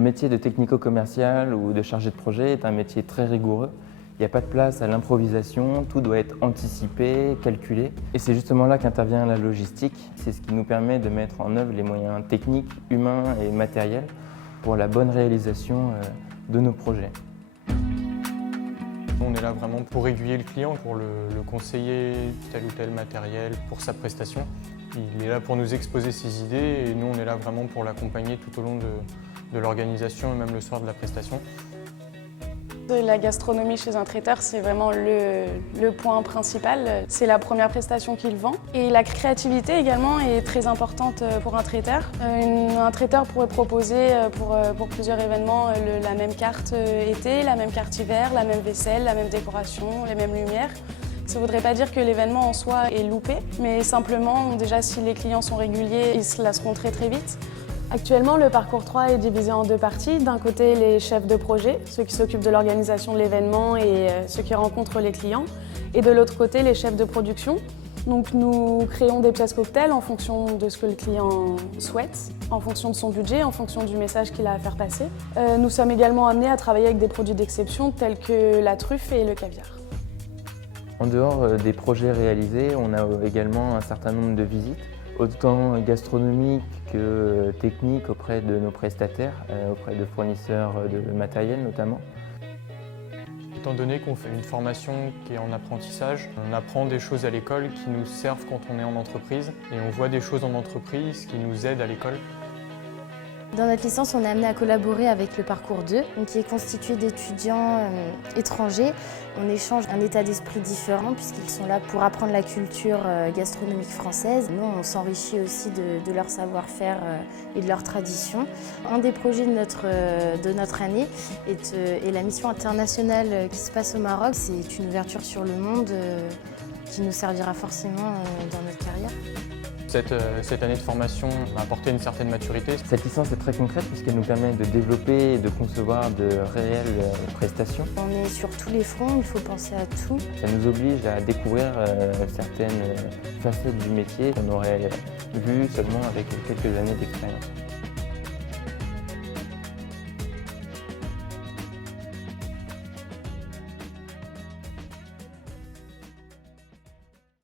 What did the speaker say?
Le métier de technico-commercial ou de chargé de projet est un métier très rigoureux. Il n'y a pas de place à l'improvisation, tout doit être anticipé, calculé. Et c'est justement là qu'intervient la logistique. C'est ce qui nous permet de mettre en œuvre les moyens techniques, humains et matériels pour la bonne réalisation de nos projets. On est là vraiment pour aiguiller le client, pour le conseiller tel ou tel matériel pour sa prestation. Il est là pour nous exposer ses idées et nous on est là vraiment pour l'accompagner tout au long de l'organisation et même le soir de la prestation. La gastronomie chez un traiteur, c'est vraiment le point principal. C'est la première prestation qu'il vend. Et la créativité également est très importante pour un traiteur. Un traiteur pourrait proposer pour plusieurs événements la même carte été, la même carte hiver, la même vaisselle, la même décoration, les mêmes lumières. Ça ne voudrait pas dire que l'événement en soi est loupé, mais simplement, déjà, si les clients sont réguliers, ils se lasseront très vite. Actuellement, le parcours 3 est divisé en deux parties. D'un côté, les chefs de projet, ceux qui s'occupent de l'organisation de l'événement et ceux qui rencontrent les clients. Et de l'autre côté, les chefs de production. Donc nous créons des pièces cocktails en fonction de ce que le client souhaite, en fonction de son budget, en fonction du message qu'il a à faire passer. Nous sommes également amenés à travailler avec des produits d'exception tels que la truffe et le caviar. En dehors des projets réalisés, on a également un certain nombre de visites, autant gastronomiques que techniques auprès de nos prestataires, auprès de fournisseurs de matériel notamment. Étant donné qu'on fait une formation qui est en apprentissage, on apprend des choses à l'école qui nous servent quand on est en entreprise et on voit des choses en entreprise qui nous aident à l'école. Dans notre licence, on est amené à collaborer avec le parcours 2, qui est constitué d'étudiants étrangers. On échange un état d'esprit différent puisqu'ils sont là pour apprendre la culture gastronomique française. Nous, on s'enrichit aussi de leur savoir-faire et de leurs traditions. Un des projets de notre année est la mission internationale qui se passe au Maroc. C'est une ouverture sur le monde qui nous servira forcément dans notre carrière. Cette année de formation m'a apporté une certaine maturité. Cette licence est très concrète puisqu'elle nous permet de développer et de concevoir de réelles prestations. On est sur tous les fronts, il faut penser à tout. Ça nous oblige à découvrir certaines facettes du métier qu'on aurait vues seulement avec quelques années d'expérience.